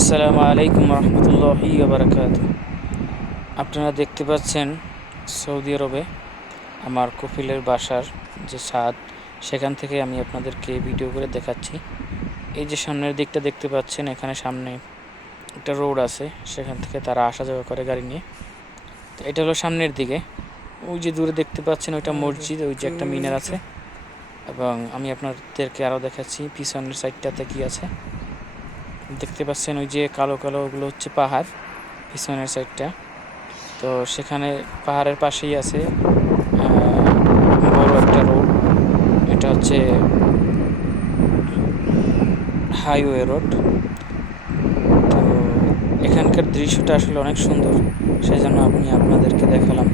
আসসালামু আলাইকুম রহমতুল্লাহি বারাকাত আপনারা দেখতে পাচ্ছেন সৌদি আরবে আমার কপিলের বাসার যে ছাদ, সেখান থেকে আমি আপনাদেরকে ভিডিও করে দেখাচ্ছি। এই যে সামনের দিকটা দেখতে পাচ্ছেন, এখানে সামনে একটা রোড আছে, সেখান থেকে তারা আসা যাওয়া করে গাড়ি নিয়ে। তো এটা হলো সামনের দিকে। ওই যে দূরে দেখতে পাচ্ছেন ওইটা মসজিদ, ওই যে একটা মিনার আছে। এবং আমি আপনাদেরকে আরও দেখাচ্ছি, পিছনের সাইডটাতে কি আছে। দেখতে পাচ্ছেন ওই যে কালো কালো ওগুলো হচ্ছে পাহাড়, পিছনের সাইডটা তো সেখানে পাহাড়ের পাশেই আছে বড় একটা রোড এটা হচ্ছে হাইওয়ে রোড তো এখানকার দৃশ্যটা আসলে অনেক সুন্দর, সেজন্য আমি আপনাদেরকে দেখালাম।